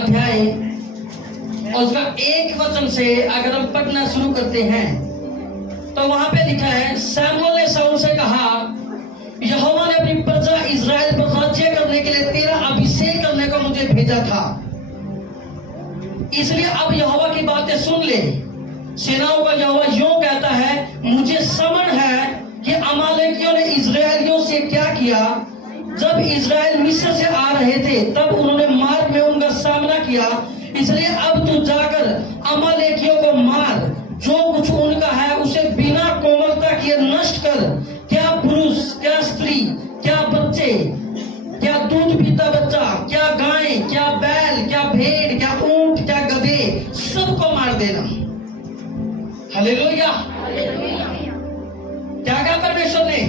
अध्याय और उसका 1 वचन से अगर हम पढ़ना शुरू करते हैं तो वहां पे लिखा है, शमूएल ने शाऊल से कहा, यहोवा ने अपनी प्रजा इस्राएल पर राज्य करने के लिए तेरा अभिषेक करने को मुझे भेजा था, इसलिए अब यहोवा की बातें सुन ले। सेनाओं का यहोवा यूं कहता है, मुझे समझ है कि अमालेकियों ने इस्राएलियों से क्या किया। जब इस्राएल मिस्र से आ रहे थे तब उन्होंने मार्ग में उनका सामना किया, इसलिए अब तू जाकर अमालेकियों को मार, जो कुछ उनका है उसे बिना कोमलता किए नष्ट कर। क्या पुरुष, क्या स्त्री, क्या बच्चे, क्या दूध पीता बच्चा, क्या गाय, क्या बैल, क्या भेड़, क्या ऊंट, क्या गधे, सबको मार देना। हालेलुया। क्या कहा परमेश्वर ने?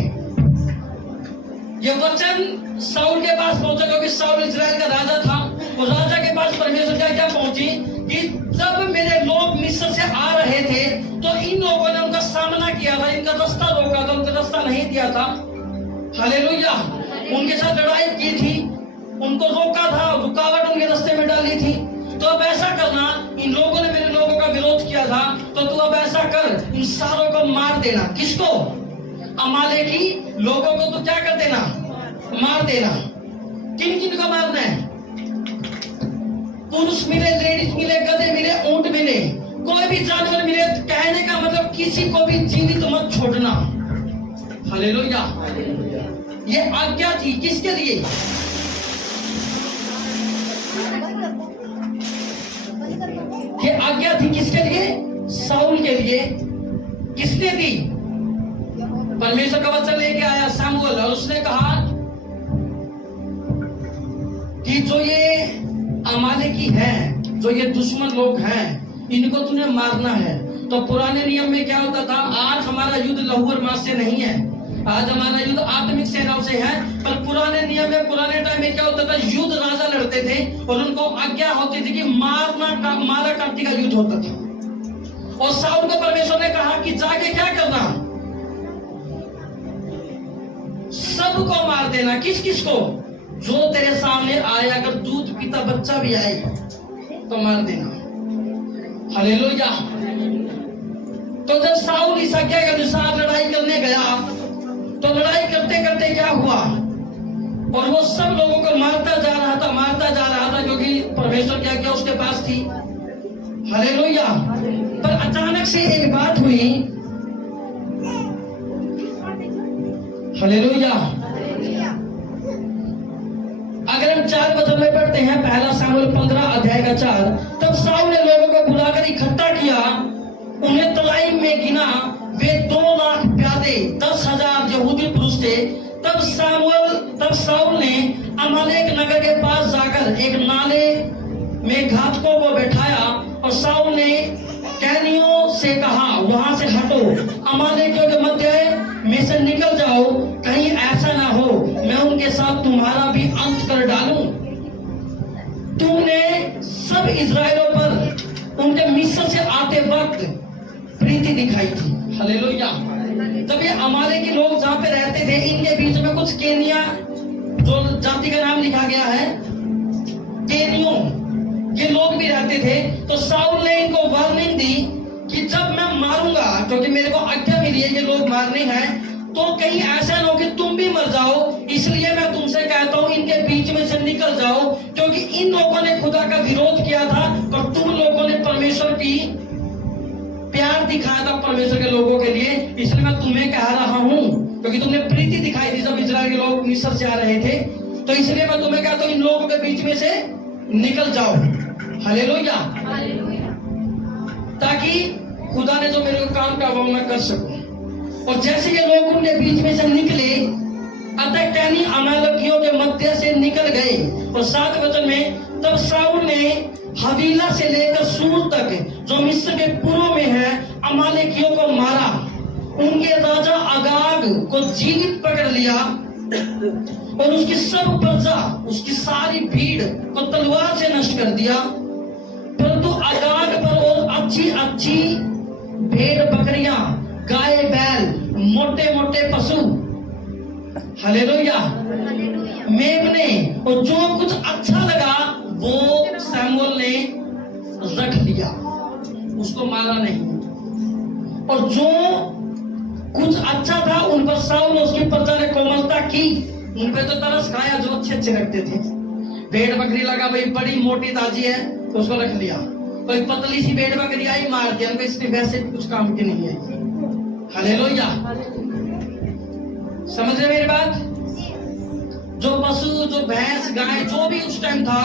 यह वचन शाऊल के पास पहुंचा, क्योंकि शाऊल इस्राएल का राजा था। और राजा के पास परमेश्वर क्या पहुंची कि जब मेरे लोग मिस्र से आ रहे थे तो इन लोगों ने उनका सामना किया था, इनका रास्ता रोका था, उनका रास्ता नहीं दिया था। हालेलुया। उनके साथ लड़ाई की थी, उनको रोका था, रुकावट उनके रास्ते में डाली थी। तो अब ऐसा करना, इन लोगों ने मेरे लोगों का विरोध किया था, तो तू अब ऐसा कर, इन सारों को मार देना। किसको? अमालेकी लोगों को तो क्या कर देना? मार देना। किन किन को मारना है? पुरुष मिले, लेडीज मिले, गधे मिले, ऊंट मिले, कोई भी जानवर मिले। कहने का मतलब किसी को भी जीवित मत छोड़ना। हालेलुया। ये आज्ञा थी किसके लिए? ये आज्ञा थी किसके लिए? शाऊल के लिए। किसने दी? परमेश्वर का वचन लेके आया शमूएल, और उसने कहा कि जो ये अमालेकी है, जो ये दुश्मन लोग हैं, इनको तूने मारना है। तो पुराने नियम में क्या होता था? आज हमारा युद्ध लहू और मांस से नहीं है, आज हमारा युद्ध आत्मिक सेनाओं से है। पर पुराने नियम में, पुराने टाइम में क्या होता था? युद्ध राजा लड़ते थे और उनको आज्ञा होती थी कि मारा काटी का युद्ध होता था। और शाऊल को परमेश्वर ने कहा कि जाके क्या करना? सबको मार देना। किस किस को? जो तेरे सामने आए, अगर दूध पीता बच्चा भी आए तो मार देना। हालेलुया। तो जब शाऊल इस आज्ञा के अनुसार लड़ाई करने गया तो लड़ाई करते करते क्या हुआ? और वो सब लोगों को मारता जा रहा था, क्योंकि परमेश्वर की आज्ञा उसके पास थी। हालेलुया। पर अचानक से एक बात हुई। हालेलुया। अगर हम 4 वचन में पढ़ते हैं, पहला शमूएल 15 अध्याय का 4, तब शाऊल ने लोगों को बुलाकर इकट्ठा किया, उन्हें तलाइम में गिना, वे 2 लाख प्यादे, 10,000 यहूदी पुरुष थे। तब शाऊल ने अमालेक नगर के पास जाकर एक नाले में घातकों को बैठाया, और शाऊल ने कैनियों से कहा, वहां से हटो, अमालेकियों के मध्य में से निकल जाओ, कहीं ऐसा ना हो मैं उनके साथ तुम्हारा भी अंत कर डालूं। तुमने सब इस्राएलियों पर उनके मिस्र से आते वक्त प्रीति दिखाई थी। हालेलुया। जब ये अमालेकी लोग जहां पे रहते थे, इनके बीच में कुछ केनिया, जो जाति का नाम लिखा गया है, केनियों, ये लोग भी रहते थे। तो शाऊल ने इनको वार्निंग दी कि जब मैं मारूंगा, क्योंकि मेरे को आज्ञा मिली है ये लोग मारने हैं, तो कहीं ऐसा ना हो कि तुम भी मर जाओ, इसलिए मैं तुमसे कहता हूं इनके बीच में से निकल जाओ, क्योंकि इन लोगों ने खुदा का विरोध किया था और तुम लोगों ने परमेश्वर की प्यार दिखाया था परमेश्वर के लोगों के लिए। इसलिए मैं तुम्हें कह रहा हूं, क्योंकि तुमने प्रीति दिखाई थी जब इस्राएल के लोग मिस्र से आ रहे थे, तो इसलिए मैं तुम्हें कहता हूं इन लोगों के बीच में से निकल जाओ। हालेलुया। ताकि खुदा ने जो मेरे को काम का वो मैं कर सकूं। और जैसे ये लोग उनके बीच में से निकले, अतः कैनी अमालेकियों के मध्य से निकल गए। और 7 वचन में, तब शाऊल ने हवीला से लेकर सूर तक, जो मिस्र के पूर्व में है, अमालेकियों को मारा। उनके राजा अगाग को जीवित पकड़ लिया और उसकी सब प्रजा, उसकी सारी भीड़ को तलवार से नष्ट कर दिया। परंतु अगाग पर और अच्छी अच्छी भेड़ बकरियां, गाय बैल, मोटे मोटे पशु, हालेलुया, मेमने और जो कुछ अच्छा लगा वो शमूएल रख लिया, उसको मारा नहीं। और जो कुछ अच्छा था उन पर शाऊल और उसकी प्रजा ने कोमलता की, उन पे तो तरस खाया जो अच्छे अच्छे लगते थे। भेड़ बकरी लगा, भाई बड़ी मोटी ताजी है तो उसको रख लिया। कोई पतली सी भेड़ बकरी आई, मार दिया, इसने वैसे कुछ काम की नहीं है। हालेलुया, समझ रहे मेरी बात? जो पशु, जो भैंस, गाय, जो भी उस टाइम था,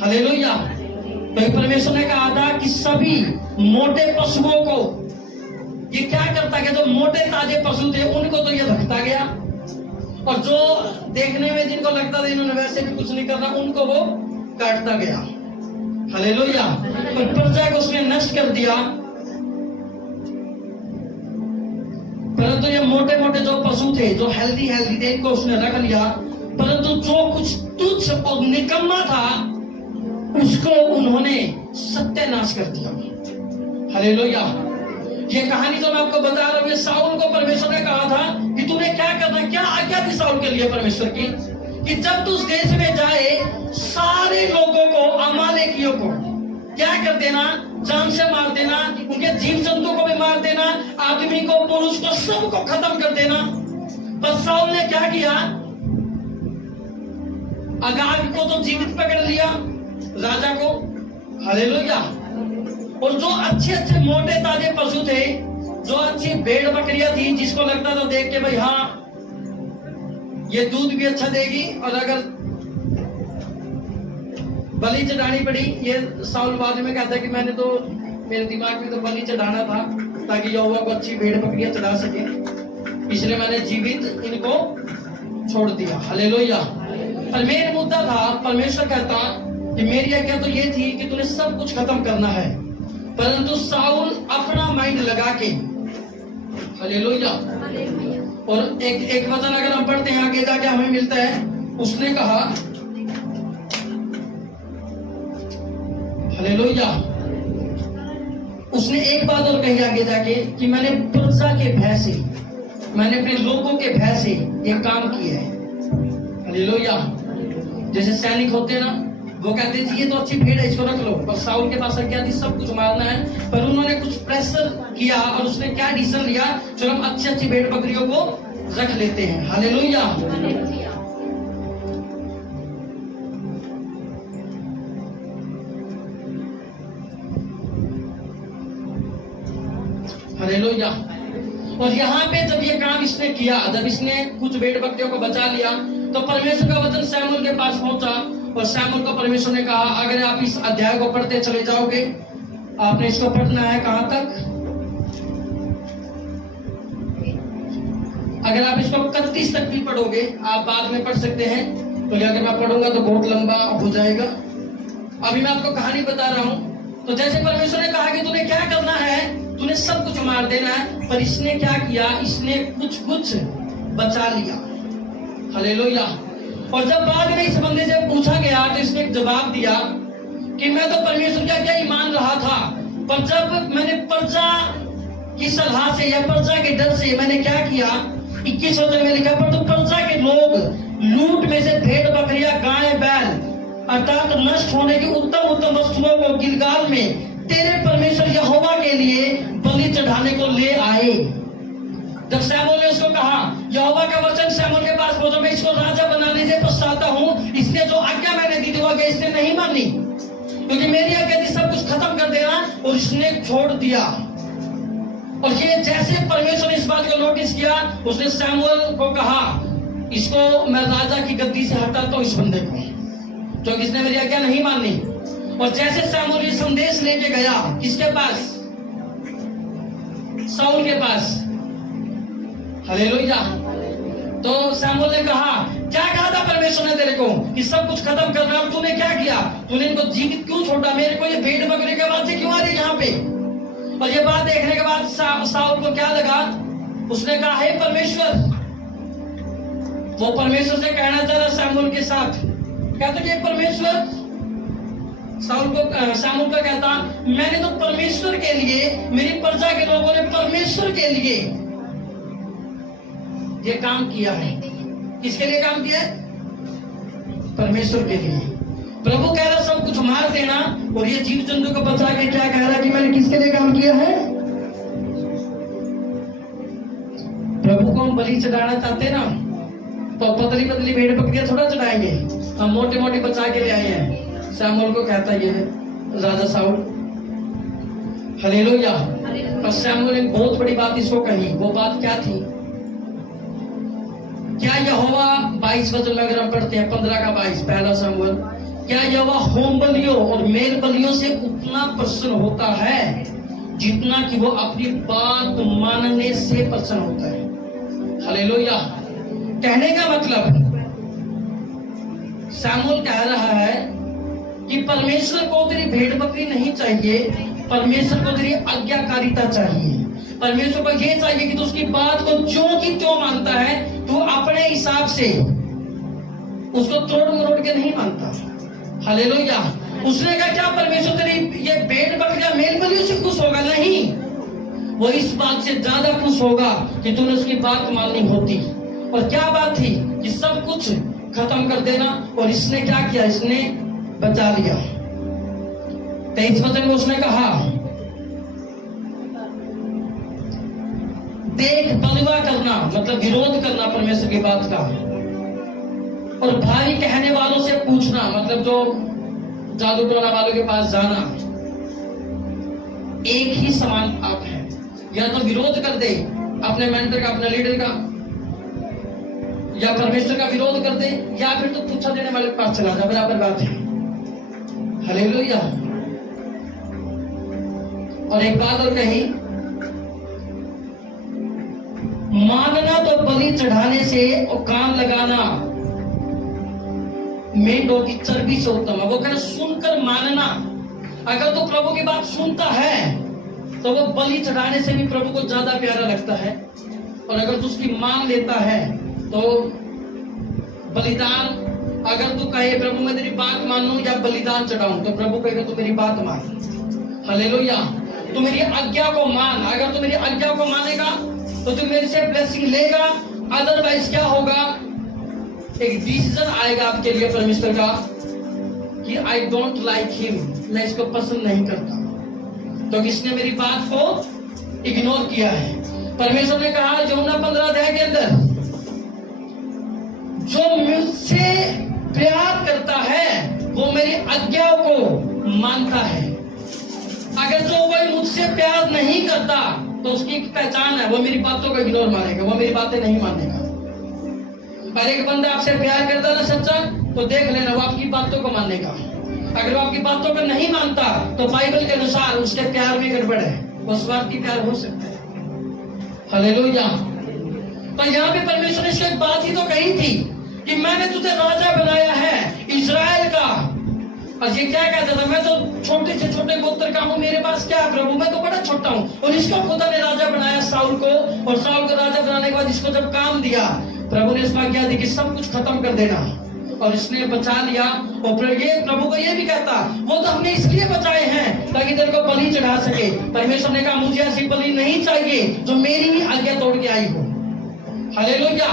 हालेलुया, तो परमेश्वर ने कहा था कि सभी मोटे पशुओं को ये क्या करता गया, जो मोटे ताजे पशु थे उनको तो ये रखता गया, और जो देखने में जिनको लगता था इन्होंने वैसे भी कुछ नहीं करना, उनको वो काटता गया। हालेलुया, तो प्रजा को उसने नष्ट कर दिया। परंतु ये मोटे मोटे जो पशु थे, जो हेल्दी थे, इनको उसने रख लिया। परंतु जो कुछ तुच्छ और निकम्मा था उसको उन्होंने सत्यानाश कर दिया। हालेलुया, ये कहानी जो मैं आपको बता रहा हूं, शाऊल को परमेश्वर ने कहा था कि तूने क्या करना, क्या आज्ञा थी शाऊल के लिए परमेश्वर की, कि जब तू उस देश में जाए सारे लोगों को, अमालेकियों को क्या कर देना, जान से मार देना, उनके जीव जंतु को भी मार देना, आदमी को, पुरुष को, सबको खत्म कर देना। पर शाऊल ने क्या किया, अगाग को तो जीवित पकड़ लिया, राजा को। हालेलुया, और जो अच्छे अच्छे मोटे ताजे पशु थे, जो अच्छी भेड़ बकरियां थी, जिसको लगता था देख के भाई हाँ ये दूध भी अच्छा देगी, और अगर बलि चढ़ानी पड़ी, ये शाऊल बाद में कहता है कि मैंने तो, मेरे दिमाग में तो बलि चढ़ाना था ताकि यहोवा को अच्छी भेड़ बकरियां चढ़ा सके, इसलिए मैंने जीवित इनको छोड़ दिया। हालेलुया, पर मेरा मुद्दा था, परमेश्वर कहता कि मेरी आज्ञा तो ये थी कि तूने सब कुछ खत्म करना है, परंतु शाऊल अपना माइंड लगा के, हालेलुया, और एक वचन अगर हम पढ़ते हैं आगे जाके हमें मिलता है, उसने कहा, हालेलुया, उसने एक बात और कही आगे जाके कि मैंने प्रजा के भय से, मैंने अपने लोगों के भय से ये काम किया है। हालेलुया, जैसे सैनिक होते हैं ना, वो कहते थे ये तो अच्छी भेड़ है, इसको रख लो, पर शाऊल के पास आज्ञा थी सब कुछ मारना है, पर उन्होंने कुछ प्रेशर किया और उसने क्या डिसीजन लिया, चलो हम अच्छी अच्छी भेड़ बकरियों को रख लेते हैं। हालेलुया, हालेलुया, और यहाँ पे जब ये काम इसने किया, जब इसने कुछ भेड़ बकरियों को बचा लिया, तो परमेश्वर का वचन शमूएल के पास पहुंचा, और शमूएल को परमेश्वर ने कहा अगर आप इस अध्याय को पढ़ते चले जाओगे, आपने इसको पढ़ना है कहां तक, अगर आप इसको 31 तक भी पढ़ोगे, आप बाद में पढ़ सकते हैं, तो अगर मैं पढ़ूंगा तो बहुत लंबा हो जाएगा। अभी मैं आपको कहानी बता रहा हूं। तो जैसे परमेश्वर ने कहा कि तूने क्या करना है, तूने सब कुछ मार देना है, पर इसने क्या किया, इसने कुछ कुछ बचा लिया। हालेलुया, और जब बाद में इस बंदे से पूछा गया तो इसने एक जवाब दिया कि मैं तो परमेश्वर का क्या ही मान रहा था, पर जब मैंने प्रजा की सलाह से या प्रजा के डर से मैंने क्या किया, 21 वचन में लिखा, पर तो प्रजा के लोग लूट में से भेड़ बकरियां, गाय बैल अर्थात नष्ट होने की उत्तम उत्तम वस्तुओं को गिलगाल में तेरे परमेश्वर यहोवा के लिए बलि चढ़ाने को ले आए। जब शमूएल ने उसको कहा, यहोवा का वचन शमूएल के पास पहुंचा, मैं इसको राजा बनाने से पछताता हूँ, इसने जो आज्ञा मैंने दी थी वो आज्ञा इसने नहीं मानी, क्योंकि मेरी आज्ञा थी सब कुछ खत्म कर देना, और इसने छोड़ दिया। और ये जैसे परमेश्वर ने इस बात को नोटिस किया, उसने शमूएल को कहा इसको मैं राजा की गद्दी से हटाता हूँ, इस बंदे को, क्योंकि इसने मेरी आज्ञा नहीं मानी। और जैसे शमूएल ये संदेश लेके गया, किसके पास, शाऊल के पास, हालेलुया, तो शमूएल ने कहा क्या कहा था परमेश्वर ने तेरे को कि सब कुछ खत्म करना, और तूने क्या किया, तूने इनको जीवित क्यों छोड़ा, मेरे को ये भेड़ बकरी के बाद से क्यों आ रही यहाँ पे। और ये बात देखने के बाद शाऊल को क्या लगा, उसने कहा हे परमेश्वर, वो परमेश्वर से कहना चाह रहा शमूएल के साथ, कहता कि परमेश्वर, शमूएल का कहता मैंने तो परमेश्वर के लिए, मेरी प्रजा के लोगों ने परमेश्वर के लिए ये काम किया है। किसके लिए काम किया है, परमेश्वर के लिए। प्रभु कह रहा सब कुछ मार देना, और ये जीव जंतु को बचा के क्या कह रहा है कि मैंने किसके लिए काम किया है? प्रभु को हम बलि चढ़ाना चाहते ना, तो पतली पतली भेड़ बकरियां थोड़ा चढ़ाएंगे, हम मोटे मोटे बचा के ले आए हैं। शमूएल को कहता ये है राजा साउल, हालेलुया। और शमूएल ने बहुत बड़ी बात इसको कही। वो बात क्या थी? क्या यहोवा 22 वचन में अगर हम पढ़ते हैं 15 का 22, पहला शमूएल, क्या यहोवा होम बलियों और मेल बलियों से उतना प्रसन्न होता है जितना कि वो अपनी बात मानने से प्रसन्न होता है? हालेलुया। कहने का मतलब शमूएल कह रहा है कि परमेश्वर को तेरी भेड़ बकरी नहीं चाहिए, परमेश्वर को तेरी आज्ञाकारिता चाहिए। परमेश्वर को यह चाहिए कि तू उसकी बात को ज्यों की त्यों मानता है, तू अपने हिसाब से उसको तोड़ मरोड़ के नहीं मानता। हालेलुया। उसने कहा क्या परमेश्वर तेरी ये भेड़ बकरियां मेल बलियों से खुश होगा? नहीं, वो इस बात से ज्यादा खुश होगा कि तूने उसकी बात माननी होती। और क्या बात थी? कि सब कुछ खत्म कर देना। और इसने क्या किया? इसने बचा लिया। 23 वचन में उसने कहा देख, बलवा करना मतलब विरोध करना परमेश्वर की बात का, और भारी कहने वालों से पूछना मतलब जो जादू टोना वालों के पास जाना, एक ही समान पाप है। या तो विरोध कर दे अपने मेंटर का, अपने लीडर का, या परमेश्वर का विरोध कर दे, या फिर तो पूछा देने वाले के पास चला जा, बराबर बात है। हालेलुया। और एक बात और कही, मानना तो बलि चढ़ाने से और कान लगाना मेंढों की चर्बी से उत्तम है। वो कहना सुनकर मानना। अगर तो प्रभु की बात सुनता है तो वो बलि चढ़ाने से भी प्रभु को ज्यादा प्यारा लगता है। और अगर तू उसकी मान लेता है तो बलिदान, अगर तू कहे प्रभु मैं तेरी बात मानूं या बलिदान चढ़ाऊं, तो प्रभु कहेगा तू मेरी बात मान। हालेलुया। तू मेरी आज्ञा को मान। अगर तू मेरी आज्ञा को मानेगा तो तू मेरे से ब्लेसिंग लेगा। अदरवाइज क्या होगा? एक डिसीजन आएगा आपके लिए परमेश्वर का कि आई डोंट लाइक हिम, मैं इसको पसंद नहीं करता, तो किसने मेरी बात को इग्नोर किया है। परमेश्वर ने कहा यूहन्ना 15 अध्याय के अंदर, जो मुझसे प्यार करता है वो मेरी आज्ञाओं को मानता है। अगर जो कोई मुझसे प्यार नहीं करता तो उसकी एक पहचान है, वो मेरी बातों को इग्नोर मानेगा, वो मेरी बातें नहीं मानेगा। पर एक बंदा आपसे प्यार करता ना सच्चा, तो देख लेना वो आपकी बातों को मानेगा। अगर वो आपकी बातों को नहीं मानता तो बाइबल के अनुसार उसके प्यार में गड़बड़ है, वो स्वार्थी प्यार हो सकता है। हालेलुया। तो यहाँ पे परमेश्वर ने एक बात ही तो कही थी कि मैंने तुझे राजा बनाया है इजराइल का। और ये क्या कहता था? मैं तो छोटे से छोटे गोत्र का हूँ, मेरे पास क्या है प्रभु, मैं तो बड़ा छोटा हूँ। और इसको खुदा ने राजा बनाया साउल को, और साउल को राजा बनाने के बाद इसको जब काम दिया, प्रभु ने इसको आज्ञा दी कि सब कुछ खत्म कर देना, और इसने बचा लिया। और ये प्रभु को ये भी कहता, वो तो हमने इसलिए बचाए हैं ताकि तेरे को बलि चढ़ा सके। परमेश्वर ने कहा मुझे ऐसी बलि नहीं चाहिए जो मेरी ही आज्ञा तोड़ के आई हो। हालेलुया।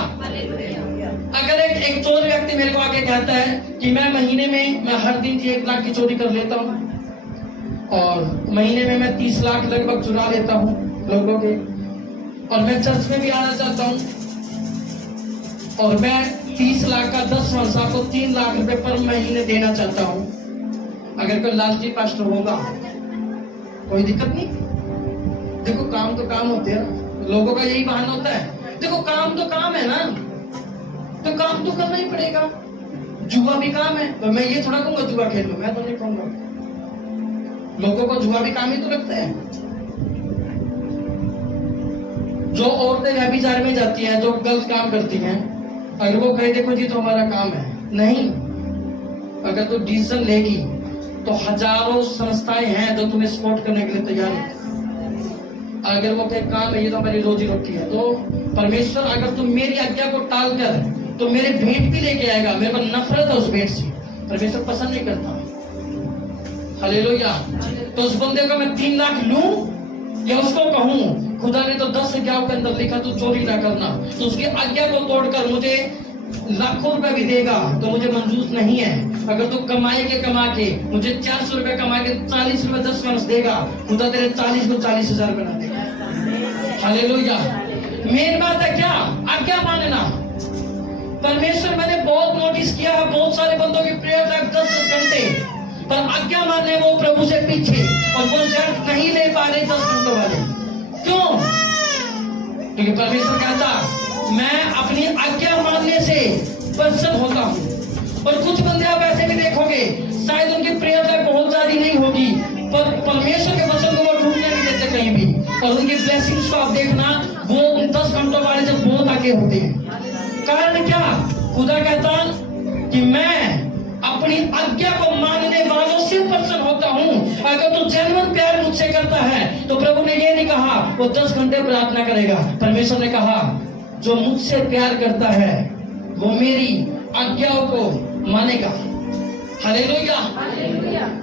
अगर एक चोर व्यक्ति मेरे को आके कहता है कि मैं महीने में मैं हर दिन 1 लाख की चोरी कर लेता हूँ, और महीने में मैं 30 लाख लगभग चुरा लेता हूँ लोगों के, और मैं चर्च में भी आना चाहता हूँ, और मैं 30 लाख का 10 वर्ष आपको 3 लाख रुपए पर महीने देना चाहता हूँ। अगर कोई लालची पास्टर होगा कोई दिक्कत नहीं। देखो काम तो काम होते हैं ना, लोगों का यही बहाना होता है, देखो काम तो काम है ना, तो काम तो करना ही पड़ेगा। जुआ भी काम है, तो मैं ये थोड़ा कहूंगा जुआ खेल लो, मैं तो नहीं कहूंगा। लोगों को जुआ भी काम ही तो लगता है। जो औरतें व्यभिचार में जाती हैं, जो गलत काम करती हैं, अगर वो कहे देखो जी तो हमारा काम है, नहीं। अगर तो डिसीजन लेगी तो हजारों संस्थाएं हैं जो तुम्हें सपोर्ट करने के लिए तैयार है। अगर वो कहे काम है, ये तो हमारी रोजी रोटी है, तो परमेश्वर अगर तुम मेरी आज्ञा को टाल कर तो मेरे भेंट भी लेके आएगा, मेरे को नफरत है उस भेंट से, परमेश्वर पसंद नहीं करता। हालेलुया। तो उस बंदे को मैं 3 लाख लूं या उसको कहूं खुदा ने तो 10 आज्ञाओं के अंदर लिखा तू चोरी ना करना, तो उसकी आज्ञा को तोड़कर मुझे लाखों रुपए भी देगा तो मुझे मंजूर नहीं है। अगर तू कमा के मुझे 400 रुपए कमा के 40 रुपए 10 वर्ष देगा, खुदा तेरे 40 को 40,000 बना देगा। हालेलुया। मेन बात है क्या? आज्ञा मानना। परमेश्वर मैंने बहुत नोटिस किया है, बहुत सारे बंदों की प्रेयर लाइफ 10 घंटे, पर आज्ञा मानने वो प्रभु से पीछे, और वो रिजल्ट नहीं ले पा रहे 10 घंटों वाले। क्यों? क्योंकि परमेश्वर कहता मैं अपनी आज्ञा मानने से प्रसन्न होता हूँ। और कुछ बंदे आप ऐसे भी देखोगे, शायद उनकी प्रेयर लाइफ बहुत ज्यादा नहीं होगी, पर परमेश्वर के वचन को वो टूटने नहीं देते कहीं भी, और उनकी ब्लेसिंग्स को आप देखना, वो 10 घंटों वाले से बहुत आगे होते हैं। कारण क्या? खुदा कहता कि मैं अपनी आज्ञा को मानने वालों से प्रसन्न होता हूँ। अगर तू जेन्युइन प्यार मुझसे करता है तो प्रभु ने ये नहीं कहा वो 10 घंटे प्रार्थना करेगा। परमेश्वर ने कहा जो मुझसे प्यार करता है वो मेरी आज्ञाओं को मानेगा। हालेलुया।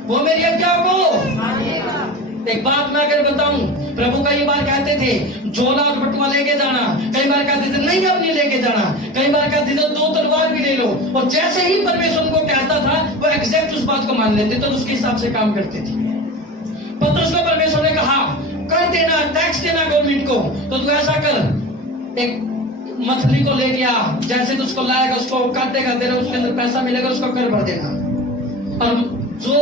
वो मेरी आज्ञाओं को मानेगा। एक बात मैं अगर बताऊं, प्रभु कई बार कहते थे झोला और बटुआ लेके जाना, कई बार कहते थे नहीं अब नहीं लेके जाना, कई बार कहते थे 2 तलवार भी ले लो। और जैसे ही परमेश्वर उनको कहता था वो एग्जैक्ट उस बात को मान लेते तो उसके हिसाब से काम करते थे। पतरस को परमेश्वर ने कहा कर देना, टैक्स देना गवर्नमेंट को, तो तू ऐसा कर, एक मछली को लेके आ, जैसे तू उसको लाएगा उसको काटेगा, तेरा उसके अंदर पैसा मिलेगा, उसको कर भर देना। और जो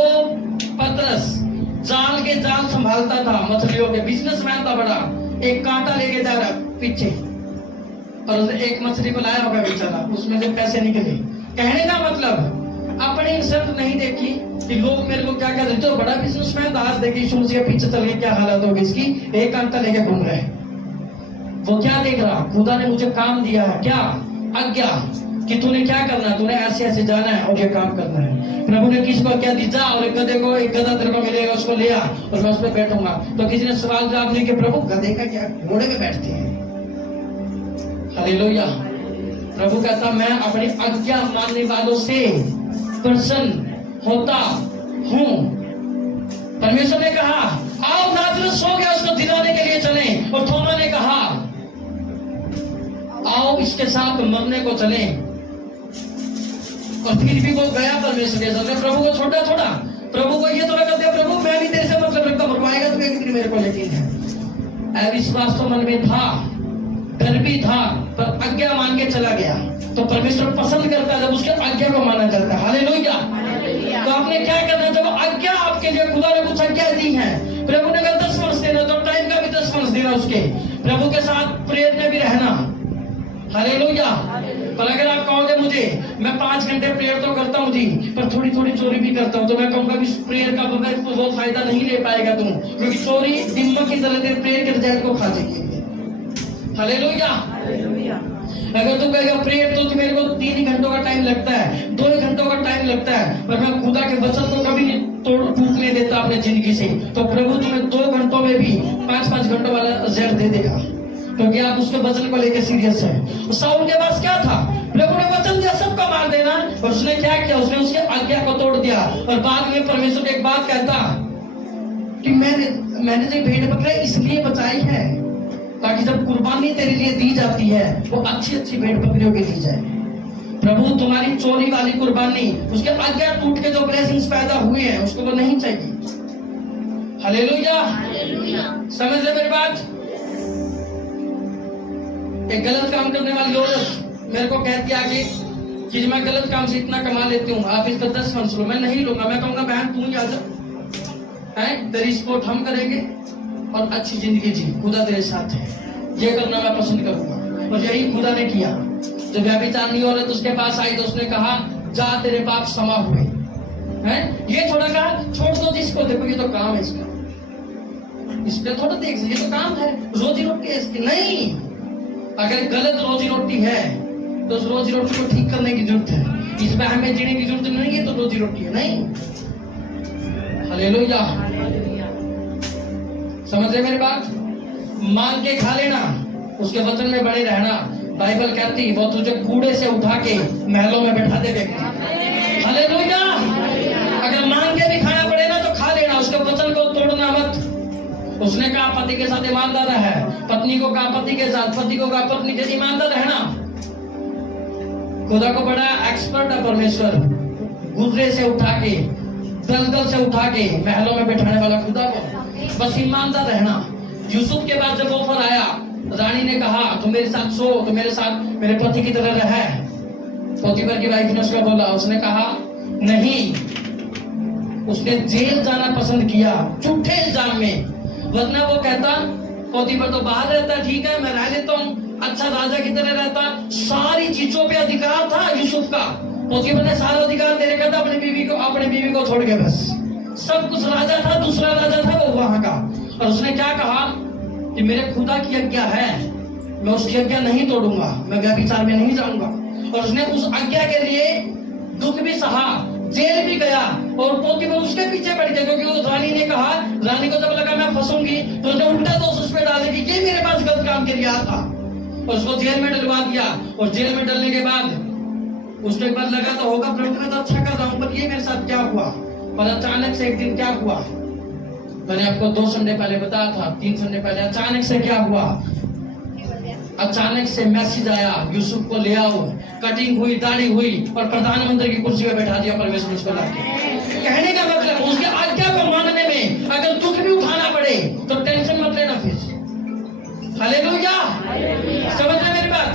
पतरस जाल के जाल संभालता था, मछलियों के बिजनेसमैन था बड़ा, एक कांटा लेके जा रहा पीछे, और उसने एक मछली को लाया होगा बेचारा, उसमें से पैसे निकले। कहने का मतलब अपनी इंसल्ट नहीं देखी कि लोग मेरे को क्या कहते, तो बड़ा बिजनेसमैन था, आज देखिए यीशु मसीह के पीछे चल के क्या हालत होगी इसकी, एक कांटा लेके घूम रहे। वो क्या देख रहा? खुदा ने मुझे काम दिया है, क्या? आज्ञा, कि तूने क्या करना है, तूने ऐसे ऐसे जाना है और ये काम करना है। प्रभु ने किसको क्या दी? जा और एक गधे को, एक गधा तेरे को मिलेगा, उसको ले आ और मैं उस पर बैठूंगा। तो किसी ने सवाल जवाब नहीं किया, प्रभु गधे का क्या, घोड़े पे बैठते हैं। हालेलुया। प्रभु कहता मैं अपनी आज्ञा मानने वालों से प्रसन्न होता हूँ। परमेश्वर ने कहा आओ नाज़रेत सो गया, उसको दिलाने के लिए चले, और थोमा ने कहा आओ इसके साथ मरने को चले, और फिर भी वो गया परमेश्वर के साथ। प्रभु को छोटा थोड़ा, प्रभु को ये थोड़ा करते प्रभु मैं भी तेरे से मतलब रखता, मरवाएगा तो एक दिन मेरे को यकीन है। अविश्वास तो मन में था, डर भी था, पर आज्ञा मान के चला गया। तो परमेश्वर पसंद करता है जब उसके आज्ञा को माना जाता है। हालेलुया। तो आपने क्या करना, जब आज्ञा आपके लिए खुदा ने कुछ आज्ञा दी है, प्रभु ने कहा 10 वर्ष देना, तो टाइम का भी 10 वर्ष देना उसके, प्रभु के साथ प्रेयर में भी रहना। हालेलुया। पर अगर आप कहोगे मुझे मैं 5 घंटे प्रेयर तो करता हूँ जी, पर थोड़ी थोड़ी चोरी भी करता हूँ, तो मैं कहूँगा कि प्रेयर का वो फायदा नहीं ले पाएगा तुम, क्योंकि चोरी दिम्मा की तरह तेरे प्रेयर के रिजल्ट को खा जाएगी। हालेलुया। अगर तू कहेगा प्रेयर तो मेरे को 3 घंटों का टाइम लगता है, 2 घंटों का टाइम लगता है, पर मैं खुदा के वचन को कभी नहीं टूटने देता अपने जिंदगी से, तो प्रभु तुम्हें 2 घंटों में भी 5-5 घंटों वाला रिजल्ट दे देगा, क्योंकि आप उसके वचन को लेकर सीरियस है। साउल के पास क्या था? प्रभु ने वचन दिया सबको मार देना, और उसने क्या किया? उसने उसकी आज्ञा को तोड़ दिया। और बाद में परमेश्वर एक बात कहता कि मैंने जो भेड़ बकरे इसलिए बचाई है ताकि जब कुर्बानी तेरे लिए दी जाती है वो अच्छी अच्छी भेड़ बकरियों की दी जाए। प्रभु तुम्हारी चोरी वाली कुर्बानी, उसके आज्ञा टूट के जो ब्लेसिंग्स पैदा हुए हैं उसको वो नहीं चाहिए। हालेलुया। समझ ले मेरी बात। एक गलत काम करने वाली औरत मेरे को कहती आगे कि मैं गलत काम से इतना कमा लेती हूँ, आप इसका 10 फंस लो। मैं नहीं लूंगा, मैं कहूंगा बहन तू ही आ जा, तेरी सपोर्ट हम करेंगे और अच्छी जिंदगी जी, खुदा तेरे साथ है, ये करना मैं पसंद करूंगा। और यही खुदा ने किया। जब व्यभिचारिणी औरत उसके पास आई तो उसने कहा जा तेरे पाप क्षमा हुए हैं। ये थोड़ा कहा छोड़ दो जिसको, देखो ये तो काम है इसका, इस पे थोड़ा देख, ये तो काम है, रोजी रोटी है इसकी। नहीं, अगर गलत रोजी रोटी है तो उस रोजी रोटी को ठीक करने की जरूरत है, इस पे हमें जीने की जरूरत नहीं है, तो रोजी रोटी है नहीं। हालेलुया। समझ रहे मेरी बात? मांग के खा लेना, उसके वचन में बने रहना। बाइबल कहती वो तुझे कूड़े से उठा के महलों में बैठा दे व्यक्ति। हालेलुया। अगर मांग के भी खाना पड़े ना तो खा लेना, उसके वचन को तोड़ना मत। उसने कहा पति के साथ ईमानदार है, पत्नी को कहा पति के साथ, पति को कहा पत्नी के ईमानदार रहना। खुदा को बड़ा एक्सपर्ट है परमेश्वर, गुर्रे से उठा के, दलदल से उठा के महलों में बैठाने वाला खुदा को। बस ईमानदार रहना। यूसुफ के बाद जब ऑफर आया, रानी ने कहा तुम मेरे साथ सो, तुम मेरे साथ मेरे पति की तरह रहे। पोतीफर की वाइफ ने उसको बोला, उसने कहा नहीं। उसने जेल जाना पसंद किया झूठे इल्जाम में, वरना वो कहता पोतीफर तो बाहर रहता है, ठीक है मैं रह लेता हूँ, अच्छा राजा की तरह रहता। सारी चीजों पे अधिकार था यूसुफ का। पोतीफर ने सारा अधिकार दे रखा था अपनी बीवी को छोड़ के, बस सब कुछ राजा था, दूसरा राजा था वो वहां का। और उसने क्या कहा कि मेरे खुदा की आज्ञा है, मैं उसकी आज्ञा नहीं तोड़ूंगा, मैं व्यभिचार में नहीं जाऊंगा। और उसने उस आज्ञा के लिए दुख भी सहा, जेल भी गया, और पोतीफर उसके पीछे पड़ गया, क्योंकि उस रानी ने कहा, रानी को जब लगा मैं फंसूंगी तो उसने उल्टा दोष उस पर डाले कि ये मेरे पास गलत काम के लिए आया था, और उसको जेल में डलवा दिया। और जेल में डलने के बाद उसको एक बार लगा तो होगा प्रभु मैं तो अच्छा कर रहा हूँ, पर ये मेरे साथ क्या हुआ। और अचानक से एक दिन क्या हुआ, मैंने आपको 2 संडे पहले बताया था, 3 संडे पहले, अचानक से क्या हुआ, अचानक से मैसेज आया यूसुफ को ले आओ, कटिंग हुई, दाढ़ी हुई, और प्रधानमंत्री की कुर्सी पे बैठा दिया परमेश्वर उसको लाके। कहने का मतलब उसके आज्ञा को मानने में अगर दुख भी उठाना पड़े तो टेंशन मत लेना फिर। हालेलुया, समझ रहे मेरी बात।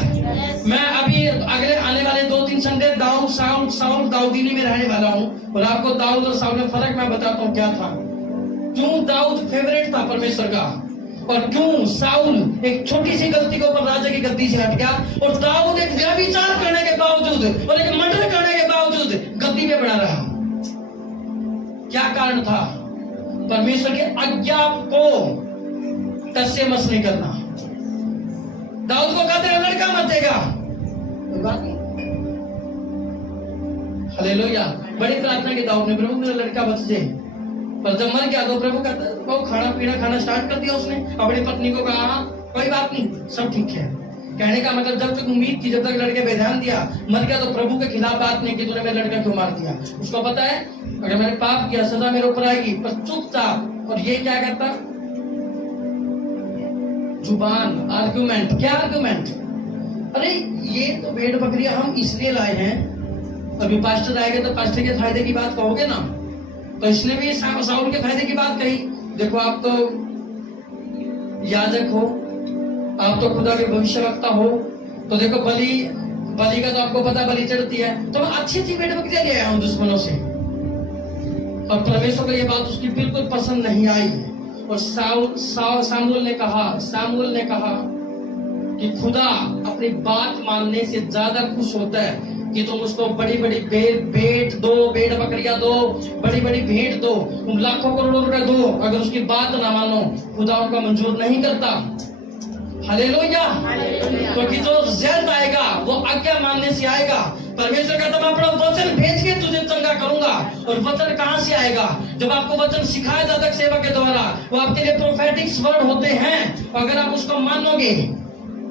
मैं अभी अगले आने वाले 2-3 संडे दाऊद साउल दाऊदीनी में रहने वाला हूँ, और आपको दाऊद और साउल में फर्क मैं बताता हूँ क्या था, क्यों दाऊद फेवरेट था परमेश्वर का, और क्यों साउल एक छोटी सी गलती के ऊपर राजा की गद्दी से हट गया, और दाऊद एक व्यभिचार करने के बावजूद और एक मर्डर करने के बावजूद गद्दी पे बना रहा। क्या कारण था? परमेश्वर की आज्ञा को टस से मस नहीं करना। दाऊद को कहते हैं लड़का मत देगा, कोई बात नहीं, हालेलुया, बड़ी प्रार्थना की दाऊद ने, प्रभु मेरा लड़का बच जाए। पर जब मर गया तो प्रभु कहता वो खाना स्टार्ट कर दिया। उसने अपनी पत्नी को कहा कोई बात नहीं, सब ठीक है। कहने का मतलब जब तक उम्मीद थी, जब तक लड़के पे ध्यान दिया, मर गया तो प्रभु के खिलाफ बात नहीं की तूने मेरा लड़का क्यों मार दिया। उसको पता है अगर मैंने पाप किया सजा मेरे ऊपर आएगी, पर चुपचाप। और ये क्या करता, जुबान, आर्गुमेंट। क्या आर्गुमेंट? अरे ये तो भेड़ बकरियां हम इसलिए लाए हैं, अभी पास्टर आएंगे तो पास्टर के फायदे की बात कहोगे ना, तो इसने भी साउल के फायदे की बात कही। देखो आप तो याजक हो, आप तो खुदा के भविष्यवक्ता हो, तो देखो बलि का तो आपको पता बलि चढ़ती है, तो मैं अच्छी भेड़ बकरियां ले आया हूं दुश्मनों से। और परमेश्वर को ये बात उसकी बिल्कुल पसंद नहीं आई। और सामुएल ने कहा कि खुदा अपनी बात मानने से ज्यादा खुश होता है कि तुम उसको बड़ी बड़ी भेड़ बकरियां दो, बड़ी बड़ी भेंट दो, तुम लाखों करोड़ों रुपए दो, अगर उसकी बात ना मानो खुदा उनका मंजूर नहीं करता। हालेलुया, क्योंकि जो रिजल्ट आएगा वो आज्ञा मानने से आएगा। परमेश्वर का मैं अपना वचन भेज के तुझे चंगा करूंगा। और वचन कहां से आएगा? जब आपको वचन सिखाया जाता है सेवा के द्वारा, वो आपके लिए प्रोफेटिक्स वर्ड होते हैं। अगर आप उसको मानोगे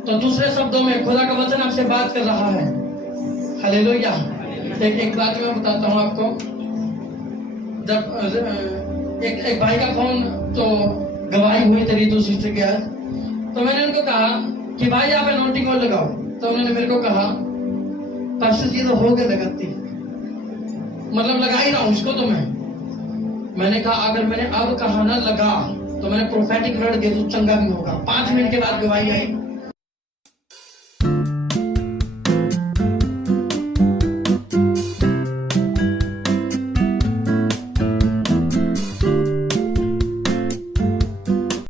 तो दूसरे शब्दों में खुदा का वचन आपसे बात कर रहा है। हालेलुया। एक बात मैं बताता हूँ आपको। जब एक भाई का फोन तो गवाही हुई तेरी दूसरी से गया, तो मैंने उनको कहा कि भाई आप अनॉइंटिंग ऑयल लगाओ। तो उन्होंने मेरे को कहा पास्टर जी तो हो गए लगती, मतलब लगा ही रहा हूं इसको। तो मैंने कहा अगर मैंने अब कहा ना लगा तो मैंने प्रोफेटिक वर्ड दे दूं चंगा भी होगा। 5 मिनट के बाद गवाही आई,